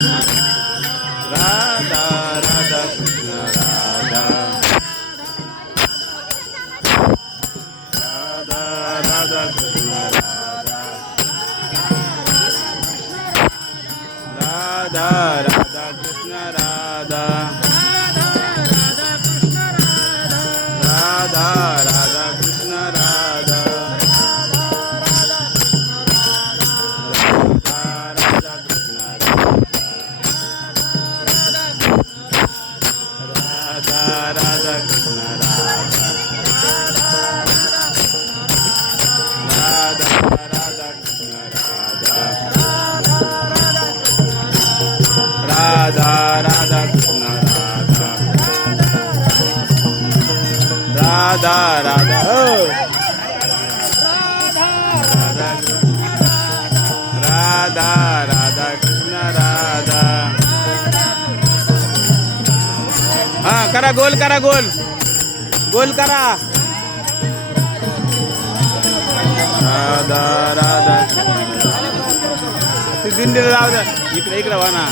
राधा राधा कृष्ण राधा राधा राधा कृष्ण राधा राधा राधा कृष्ण राधा राधा राधा कृष्ण राधा राधा कृष्ण राधा राधा कृष्ण राधा राधा राधा कृष्ण राधा राधा राधा कृष्ण राधा राधा राधा राधा राधा कृष्ण राधा हा करा गोल गोल करा राधा राधा ती दिंडीला लाव इकडे वा ना